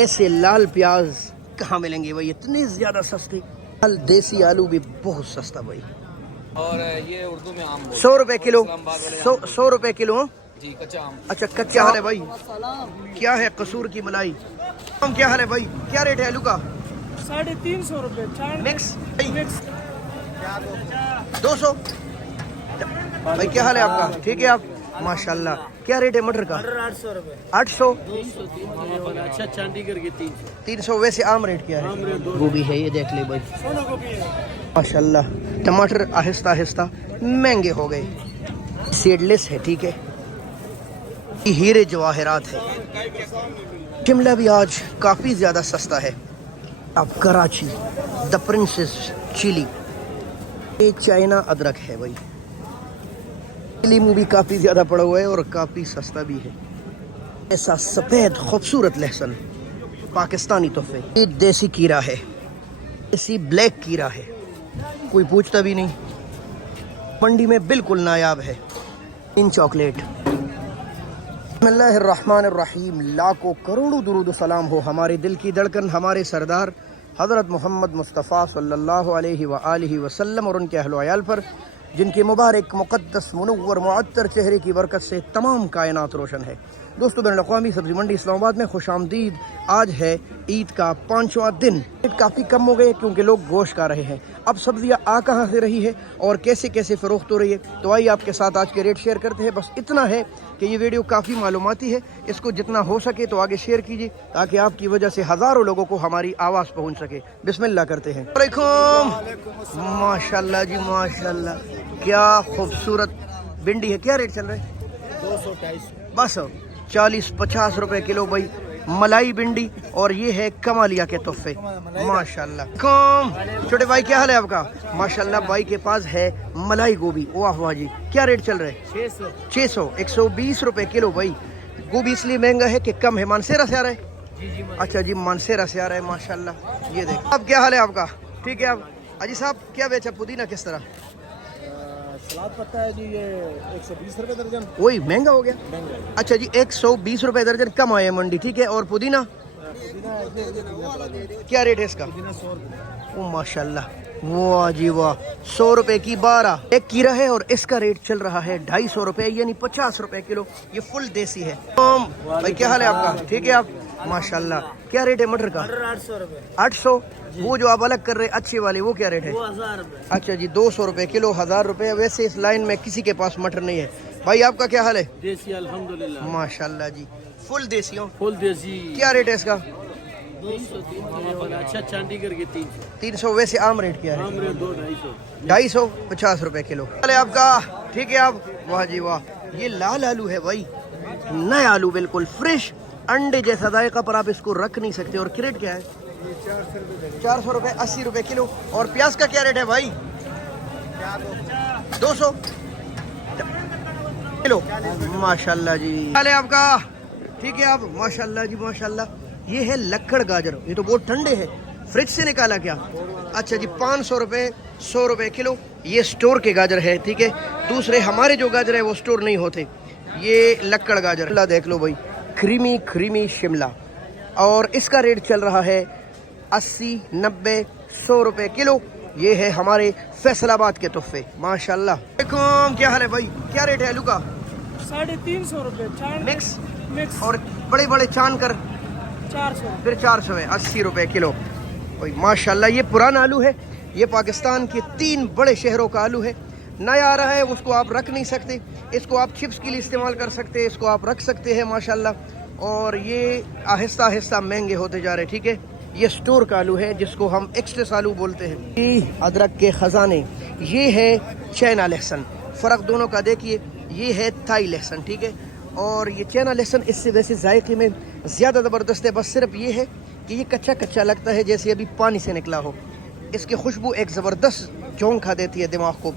ऐसे लाल प्याज कहाँ मिलेंगे भाई इतने ज्यादा सस्ते। लाल देसी आलू भी बहुत सस्ता भाई। और ये उर्दू में आम 100 रुपए किलो। इस्लामाबाद वाले 100 रुपए किलो। जी कच्चा आम। अच्छा कच्चा हाल है भाई। क्या है कसूर की मलाई। हम क्या हाल है भाई, क्या रेट है आलू का? 350 रुपए। मिक्स 200 भाई। क्या हाल है आपका? ठीक है आप माशाल्लाह। क्या रेट है मटर का? 800 रुपए। 800। अच्छा चंडीगढ़ के 300 वैसे आम रेट क्या है? गोभी है ये देख ले भाई माशाल्लाह। टमाटर आहिस्ता आहिस्ता महंगे हो गए। सीडलेस है ठीक है। हीरे जवाहरात है। शिमला भी आज काफी ज्यादा सस्ता है। अब कराची द प्रिंसेस चिली, ये चाइना अदरक है भाई। लीमू भी काफी ज्यादा पड़ा हुआ है और काफी सस्ता भी है। ऐसा सफेद खूबसूरत लहसुन पाकिस्तानी तोहफे। ये देसी कीरा है, देसी ब्लैक कीरा है, कोई पूछता भी नहीं। मंडी में बिल्कुल नायाब है। In chocolate. बिस्मिल्लाहिर्रहमानिर्रहीम। लाखों करोड़ों दुरूद सलाम हो हमारे दिल की धड़कन हमारे सरदार हज़रत मोहम्मद मुस्तफ़ा सल्लल्लाहु अलैहि व आलिहि वसल्लम और उनके अहल व अयाल पर, जिनके मुबारक मुक़द्दस मुनव्वर मुअत्तर चेहरे की बरकत से तमाम कायनात रोशन है। दोस्तों बैनुल-अक़वामी सब्ज़ी मंडी इस्लामाबाद में खुशामदीद। आज है ईद का 5वां दिन। रेट काफ़ी कम हो गए क्योंकि लोग गोश्त खा रहे हैं। अब सब्जियां आ कहाँ से रही है और कैसे कैसे फ़रोख्त हो रही है, तो आइए आपके साथ आज के रेट शेयर करते हैं। बस इतना है कि ये वीडियो काफ़ी मालूमाती है, इसको जितना हो सके तो आगे शेयर कीजिए ताकि आपकी वजह से हज़ारों लोगों को हमारी आवाज़ पहुँच सके। बिस्मिल्लाह करते हैं। वालेकुम माशाल्लाह जी माशाल्लाह। क्या खूबसूरत भिंडी है। क्या रेट चल रहा है? 200-250 बस 40-50 रुपए किलो भाई मलाई भिंडी। और ये है कमालिया के तोहफे माशाल्लाह। कम छोटे भाई क्या हाल है आपका? माशाल्लाह भाई के पास है मलाई गोभी। वाह वाह जी। क्या रेट चल रहा है? 600 120 रुपए किलो भाई। गोभी इसलिए महंगा है कि कम है। मानसेरा से आ रहा है? अच्छा जी मानसेरा से आ रहा है माशाल्लाह। ये देख। अब क्या हाल है आपका? ठीक है आप अजी साहब क्या बेचा? पुदीना किस तरह? सलाद पत्ता है जी, ये 120 रुपए दर्जन। वही महंगा हो गया। अच्छा जी 120 रुपए दर्जन कम आए मंडी ठीक है। और पुदीना क्या रेट है इसका? 100 रुपए। ओ माशाल्लाह वाह जी वाह। 100 रुपए की 12 एक कीरा है और इसका रेट चल रहा है 250 रुपए यानी 50 रुपए किलो। ये फुल देसी है। भाई क्या हाल है आपका? ठीक है आप माशाल्लाह। क्या रेट है मटर का? 800 रुपए। 800। वो जो आप अलग कर रहे अच्छे वाले वो क्या रेट है? 1000 रुपए। अच्छा जी 200 रुपए किलो 1000 रुपए। वैसे इस लाइन में किसी के पास मटर नहीं है। भाई आपका क्या हाल है? देसी अल्हम्दुलिल्लाह माशाल्लाह जी फुल देसी हो। फुल देसी। क्या रेट है इसका? 200-300। अच्छा चंडीगढ़ के 300 वैसे आम रेट क्या है? आम रेट 200-250। 250 50 रुपए किलो। हाल है आपका? ठीक है आप वाह जी वाह। ये लाल आलू है भाई, नया आलू बिल्कुल फ्रेश अंडे जैसा जायका, पर आप इसको रख नहीं सकते। और क्रेट क्या है? 400 रुपए 80 रुपए किलो। और प्याज का क्या रेट है भाई? 200 किलो माशाल्लाह जी। हाल है आपका? ठीक है आप माशाल्लाह जी माशाल्लाह। ये है लक्कड़ गाजर, ये तो बहुत ठंडे है। फ्रिज से निकाला क्या? अच्छा जी 500 रुपए 100 रुपए किलो। ये स्टोर के गाजर है ठीक है। दूसरे हमारे जो गाजर है वो स्टोर नहीं होते। ये लक्कड़ गाजर ला देख लो भाई, क्रीमी क्रीमी शिमला। और इसका रेट चल रहा है 80 90 100 रुपए किलो। ये है हमारे फैसलाबाद के तोहफे माशाल्लाह। क्या हाल है भाई? क्या रेट है आलू का? 350 रुपए। मिक्स और बड़े बड़े चान कर 400। फिर 400 है 80 रुपए किलो भाई माशाल्लाह। ये पुराना आलू है, ये पाकिस्तान के 3 बड़े शहरों का आलू है। नया आ रहा है उसको आप रख नहीं सकते, इसको आप चिप्स के लिए इस्तेमाल कर सकते हैं, इसको आप रख सकते हैं माशाल्लाह। और ये आहिस्ता आहिस्ता महंगे होते जा रहे ठीक है। ये स्टोर का आलू है जिसको हम एक्सट्रेस आलू बोलते हैं। ये अदरक के खजाने। ये है चाइना लहसुन। फ़र्क दोनों का देखिए, ये है थाई लहसुन ठीक है। और ये चाइना लहसुन इससे वैसे जायके में ज़्यादा ज़बरदस्त है। बस सिर्फ ये है कि ये कच्चा कच्चा लगता है जैसे अभी पानी से निकला हो। इसकी खुशबू एक ज़बरदस्त झोंका देती है दिमाग को।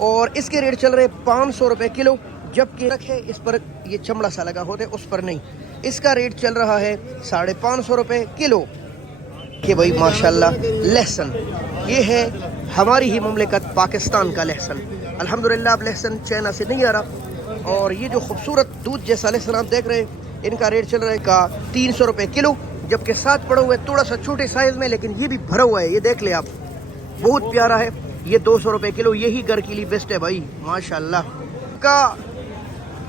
और इसके रेट चल रहे 500 रुपए किलो। जबकि रखे इस पर ये चमड़ा सा लगा होता है, उस पर नहीं। इसका रेट चल रहा है 550 रुपए किलो कि भाई माशाल्लाह। लहसुन ये है हमारी ही मुमलिकत पाकिस्तान का लहसुन अल्हम्दुलिल्लाह। अब लहसुन चाइना से नहीं आ रहा। और ये जो खूबसूरत दूध जैसा लहसुन आप देख रहे हैं, इनका रेट चल रहा है का 300 रुपए किलो। जबकि साथ पड़ा हुआ है थोड़ा सा छोटे साइज में, लेकिन ये भी भरा हुआ है। ये देख ले आप, बहुत प्यारा है। ये 200 रुपए किलो, यही घर के लिए बेस्ट है भाई माशाल्लाह का।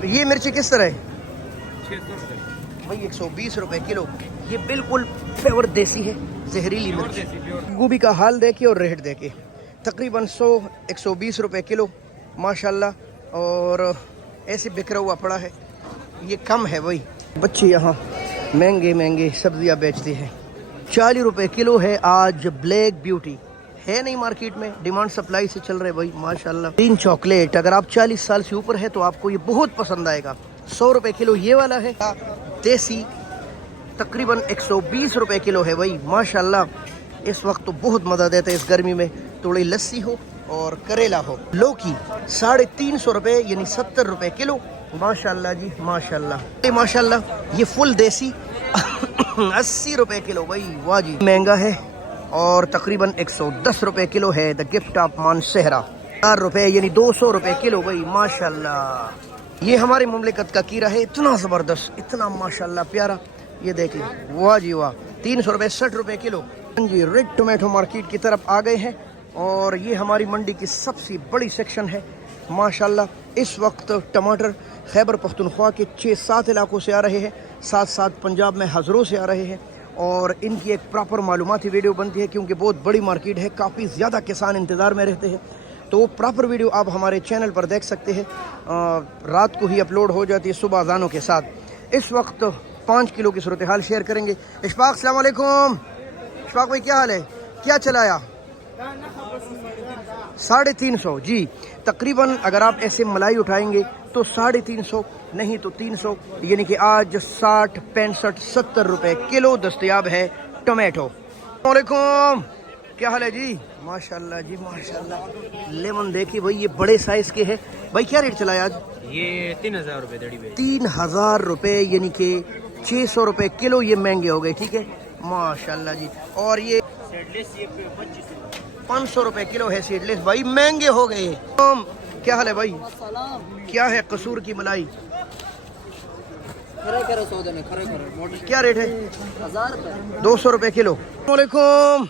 ये मिर्ची किस तरह है भाई? 120 रुपए किलो। ये बिल्कुल प्योर देसी है, जहरीली मिर्च। गोभी का हाल देखे और रेट देखे, तकरीबन 100-120 रुपए किलो माशाल्लाह। और ऐसे बिखरा हुआ पड़ा है, ये कम है भाई। बच्चे यहाँ महंगे महंगे सब्जियाँ बेचते हैं। 40 रुपए किलो है आज ब्लैक ब्यूटी, है नहीं मार्केट में, डिमांड सप्लाई से चल रहे भाई माशाल्लाह। 3 चॉकलेट, अगर आप 40 साल से ऊपर है तो आपको ये बहुत पसंद आएगा। 100 रुपए किलो ये वाला है देसी, तकरीबन 120 रुपए किलो है भाई माशाल्लाह। इस वक्त तो बहुत मज़ा देता है इस गर्मी में, थोड़ी लस्सी हो और करेला हो। लौकी 350 रुपए यानी 70 रुपए किलो माशाल्लाह जी माशाल्लाह माशाल्लाह। ये फुल देसी 80 रुपए किलो भाई, वाह जी महंगा है। और तकरीबन 110 रुपए किलो है द गिफ्ट ऑफ मानसेहरा, 4 रुपए यानी 200 रुपए किलो भाई माशाल्लाह। ये हमारे मुमलिकत का कीरा है, इतना ज़बरदस्त, इतना माशाल्लाह प्यारा। ये देख लें, वाह जी वाह। 300 रुपए 60 रुपए किलो जी। रेड टोमेटो मार्केट की तरफ आ गए हैं और ये हमारी मंडी की सबसे बड़ी सेक्शन है माशाल्लाह। इस वक्त टमाटर खैबर पख्तूनख्वा के 6-7 इलाकों से आ रहे हैं, साथ साथ पंजाब में हज़रों से आ रहे हैं। और इनकी एक प्रॉपर मालूमाती वीडियो बनती है क्योंकि बहुत बड़ी मार्केट है, काफ़ी ज़्यादा किसान इंतज़ार में रहते हैं। तो वो प्रॉपर वीडियो आप हमारे चैनल पर देख सकते हैं, रात को ही अपलोड हो जाती है सुबह अज़ानों के साथ। इस वक्त 5 किलो की सूरत हाल शेयर करेंगे। इशफाक अस्सलाम वालेकुम। इशफाक भाई क्या हाल है, क्या चलाया? 350 जी। तकरीबन अगर आप ऐसे मलाई उठाएंगे तो 350 नहीं तो 300, यानी कि आज 60, 65, 70 रुपए किलो दस्तयाब है टोमेटो। वालेकुम, क्या हाल है जी? माशाल्लाह जी माशाल्लाह। लेमन देखिए भाई, ये बड़े साइज के हैं भाई। क्या रेट चला है आज? ये 3000 रुपए दड़ी पे। 3000 रुपए यानी कि 600 रुपए किलो। ये महंगे हो गए, ठीक है माशाल्लाह जी। और ये 500 रुपए किलो है सीडलेस भाई, महंगे हो गए। क्या हाल है भाई, क्या है कसूर की मलाई? क्या रेट है? 200 रुपए किलो। वालेकुम,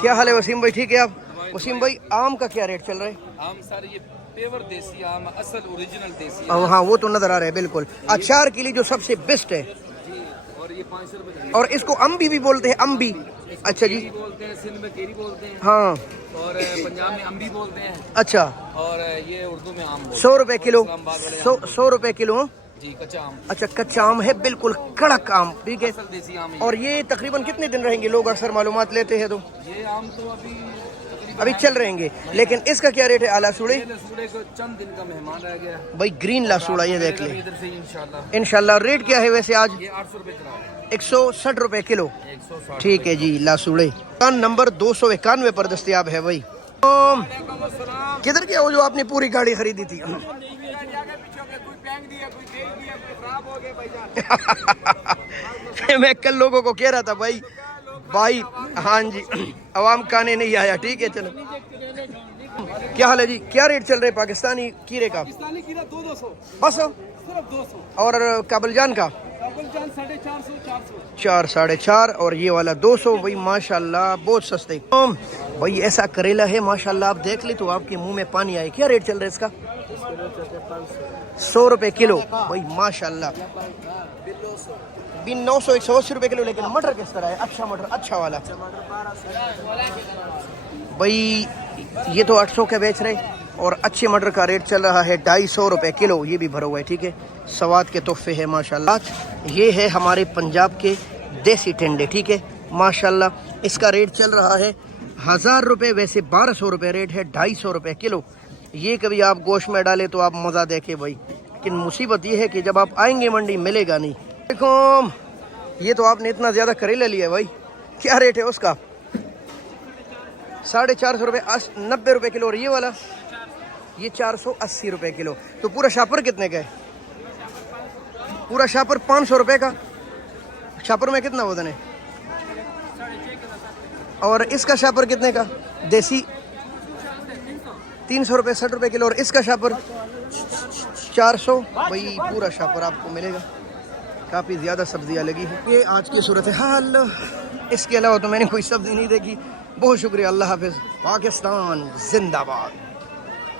क्या हाल है वसीम भाई, ठीक है आप? वसीम भाई आम का क्या रेट चल रहा है? आम सर ये पेवर देसी आम, असल ओरिजिनल देसी हाँ वो तो नजर आ रहा है बिल्कुल। अचार के लिए जो सबसे बेस्ट है। जी, और ये 500 रुपए। और इसको अम्बी भी बोलते हैं, अम्बी। अच्छा जी, बोलते हैं, सिंध में केरी बोलते हैं, हाँ, और पंजाब में अम्बी बोलते हैं। अच्छा, और ये उर्दू में आम बोलते हैं। 100 रुपए किलो। इस्लामाबाद 100 रुपए किलो जी, कच्चा आम। अच्छा, कच्चा आम है, बिल्कुल कड़क आम, ठीक है। असल देसी आम है। और ये तकरीबन कितने दिन रहेंगे? लोग अक्सर मालूमात लेते हैं तो ये आम तो अभी चल रहेंगे, लेकिन इसका क्या रेट है? आला सूड़े लसूड़े को चंद दिन का मेहमान रह गया भाई, ग्रीन लासूड़ा, ये देख ले इधर से इंशाल्लाह। इंशाल्लाह। रेट क्या है वैसे आज? ये 800 रुपए चला है। 160 रुपए किलो, 160। ठीक है जी। लासूड़े नंबर 291 पर दस्तयाब है भाई। किधर गया वो जो आपने पूरी गाड़ी खरीदी थी? मैं कल लोगों को कह रहा था भाई हाँ जी, आवाम काने नहीं आया, ठीक है चलो। क्या हाल है जी, क्या रेट चल रहे हैं पाकिस्तानी कीरे का? पाकिस्तानी कीरा 200 बस, सिर्फ 200। और काबुल जान का 450, 400। 4, 4.5, और ये वाला 200 भाई माशाल्लाह, बहुत सस्ते भाई। ऐसा करेला है माशाल्लाह, आप देख ले तो आपके मुंह में पानी आए। क्या रेट चल रहा है इसका? 100 रुपए किलो भाई माशाल्लाह। 900, 180 रुपए किलो। लेकिन मटर किस तरह है? अच्छा मटर, अच्छा वाला भाई। ये तो 800 के बेच रहे, और अच्छे मटर का रेट चल रहा है 250 रुपए किलो। ये भी भरा हुआ है, ठीक है। सवाद के तोहफे है माशाल्लाह। ये है हमारे पंजाब के देसी टिंडे, ठीक है माशाल्लाह। इसका रेट चल रहा है 1000 रुपए, वैसे 1200 रुपए रेट है, 250 रुपए किलो। ये कभी आप गोश्त में डाले तो आप मज़ा देखे भाई, लेकिन मुसीबत ये है कि जब आप आएंगे मंडी मिलेगा नहीं। देखो, ये तो आपने इतना ज़्यादा करेला लिया है भाई, क्या रेट है उसका? 450 रुपये, 90 रुपए किलो। और ये वाला ये 480 रुपए किलो। तो पूरा शापर कितने का है? पूरा शापर 500 रुपए का। शापर में कितना वजन है? और इसका शापर कितने का? देसी 300 रुपये, 60 रुपए किलो। और इसका शापर 400 भाई, पूरा शापर आपको मिलेगा। काफ़ी ज़्यादा सब्जियाँ लगी हैं। ये आज की सूरत हाल। इसके अलावा तो मैंने कोई सब्ज़ी नहीं देखी। बहुत शुक्रिया, अल्लाह हाफिज़। पाकिस्तान जिंदाबाद।